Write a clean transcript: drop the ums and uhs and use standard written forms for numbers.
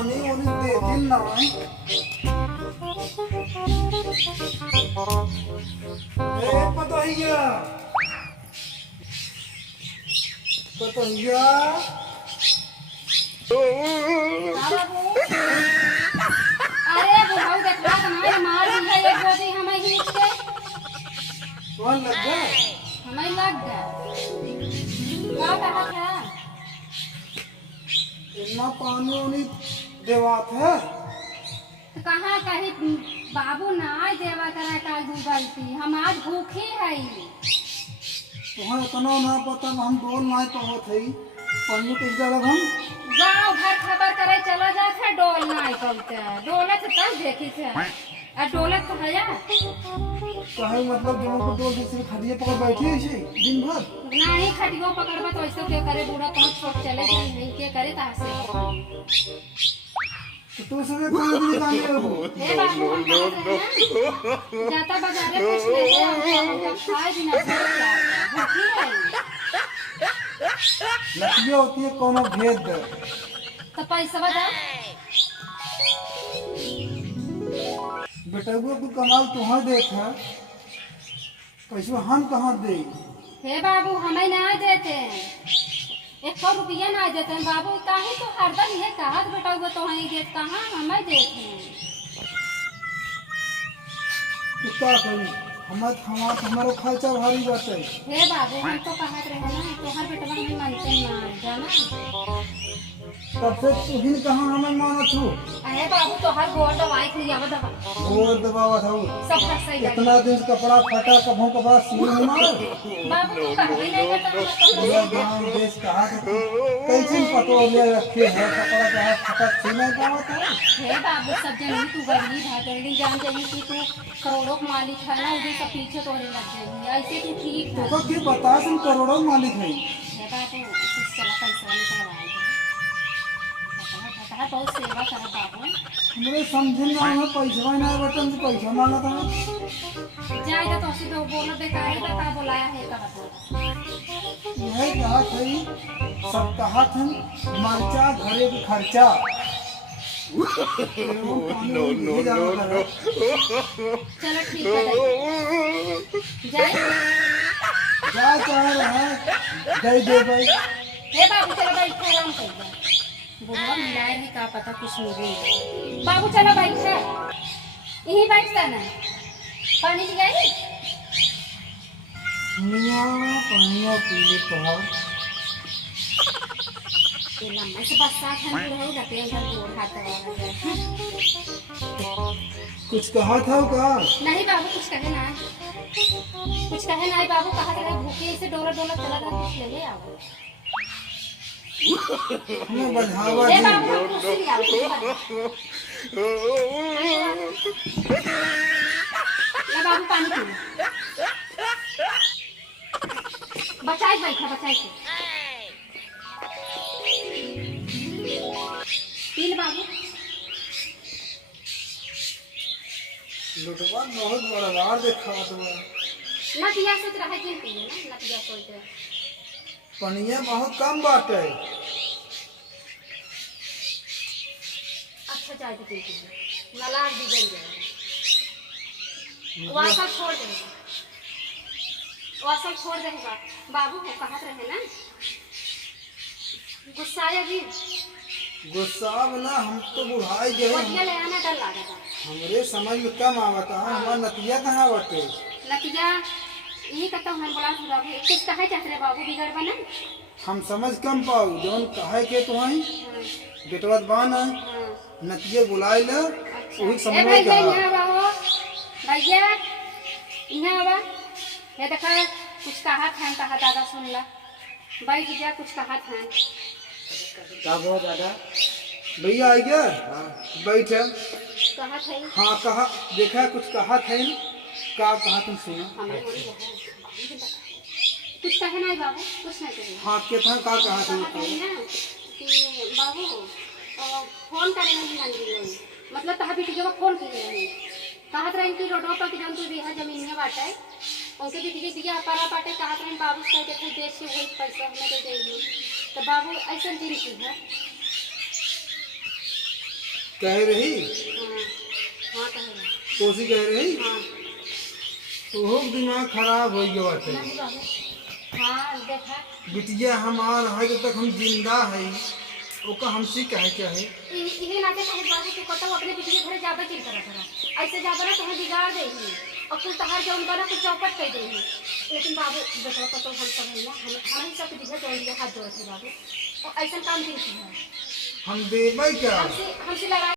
पानी उन्हें देती ना पतोहिया पतोहिया अरे बुढ़ाऊ देखला हमारे मार दी है एक गोदी हमें खींच के कौन लग गया हमें लग गया क्या कहा था इतना पानी उन्हें देवात है तो कहाँ कहीं बाबू ना देवा करा काल डूबलती हम आज भूखी है तुम्हें इतना ना पता हम डोल ना पहुँच है पानी के जगह हम गाँव घर खबर करे चला जात है डोल ना पहुँचे डोलत तब देखी थे और डोलत तो है कहे मतलब जो को डोल दूसरी खड़िए पकड़ बैठी है इसे दिन भर नहीं खटियो पकड़बा तो ऐसे क्या करे बूढ़ा पहुँच छोट चले जाए नहीं क्या करे तासे तो तू सवे कहाँ भी निकाले हो हे बाबू जाता बाजारे कुछ ले हम खाए बिना भूखी है लड़कियाँ होती है कोनो भेद दे तो पैसा बता बेटा को कमाल तुम्हें देखा पैसा हम कहाँ दे हे बाबू हमें ना देते 100 रुपया ना देते हैं बाबू काहे तो हरदम ये कहा बेटा वो तो हमें देते कहाँ हमें देते हैं कितना करी हमारो खर्चा भारी बाटे हे बाबू हम तो कहत रहे ना तो हर बेटा हमें मानते ना जाना तब से तू ही कहाँ हमें माना तू अरे बाबू तो हर गोड़ दवाई खिलावा दवा और दबावा था सब सही लगे इतना दिन से कपड़ा फटा कभों कपड़ा सील नहीं मार बाबू तू कहीं नहीं करता पूरा गांव देश कहा कैसे पतो ले रखे हैं कपड़ा कहा फटा सीने का होता है हे बाबू सब जन तू गली भागली जान जाएगी कि तू करोड़ों का मालिक है ना उधर सब पीछे तोड़ने लग जाएगी ऐसे तू ठीक है तो फिर बता तुम करोड़ों मालिक है हे बाबू कुछ चला पैसा निकलवाएगा बहुत सेवा कर बाबू हमरे समझे ना हमें पैसा ना बटन से पैसा मांगा था जाएगा तो सीधे बोलो देखा है बता बुलाया है का बता यही कहा था सब कहा था मर्चा घरे की खर्चा नो नो नो चलो ठीक है जाए क्या चाह रहे हैं दे भाई हे बाबू चलो बैठ आराम कर ले बुढ़ा मिलाए नहीं का पता कुछ नहीं बाबू चलो बैठ यहीं बैठता ना पानी ले मियाँ पानिया पी ले तोहर ये लम्बा से बस साथ हम लोग जाते हैं घर गोड़ हाथ दबा कुछ कहा था का नहीं बाबू कुछ कहे ना बाबू कहा था भूखे से डोला डोला चला रहा कुछ ले ले आओ हमें बढ़ावा ए दे बाबू कुछ ले आओ ले बाबू पानी पी बचाई बैठा बचाई के पील बाबू लुटवा बहुत बड़ा बार देखा तुम्हें नतिया सोच रहा है कि पीले ना नतिया सोच रहा पनिया बहुत कम बात है अच्छा चाय पी के नलाग दी गई है वासा छोड़ देगा वासा छोड़ देगा बाबू को कहत रहे ना गुस्सा आया भी गुस्सा ना हम तो बुढ़ाई गए वटिया ले आना डर लगा था हमरे समझ में कम आवता है हमारा नतिया कहाँ बटे नतिया यही कहता हूँ बोला बाबू कुछ कहे चाहते रहे बाबू बिगड़ बना हम समझ कम पाऊ जौन कहे के तुम्हें बेटवत बान है नतिया बुलाए ले वही समझ में भैया कहा यहाँ बाबू भैया यहाँ बा ये देखा कुछ कहा था दादा सुन ला बैठ जा कुछ कहा था क्या बहुत दादा भैया आई क्या बैठ कहा था हाँ कहा देखा कुछ कहा था क्या कहा तुम सुनो कुछ कहे नहीं बाबू कुछ नहीं कहे हाँ क्या था क्या कहा तुम कहा ना कि बाबू फोन करे नहीं मंदिर में मतलब तहा बेटी जो फोन की नहीं कहा था कि रोडों पर जब तू बिहार जमीन में बाटा है उनके बेटी के दिया पारा बाटे कहा था बाबू कह के देश से वही पैसा हमें दे देंगे तो बाबू ऐसा दिन की है कह रही हाँ कह रहा कोसी कह रही हाँ तो दिमाग खराब हो गया बाटे। नहीं बाबू हाँ देखा बिटिया हमार है जब तक हम जिंदा है ओका हमसे कहे क्या है। इहे नाते कहे बाबू तू कतो अपने बिटिया घरे ज्यादा चिल करा ऐसे ज्यादा ना तुम्हें बिगाड़ देही और कुल तहार जौन बना कुछ चौपट कर देही। लेकिन बाबू देखो कतो हम कहे ना हम ही सब बिटिया जौन दिया हाथ जोड़ते बाबू और ऐसा काम नहीं किया हम देबै क्या हमसे लड़ा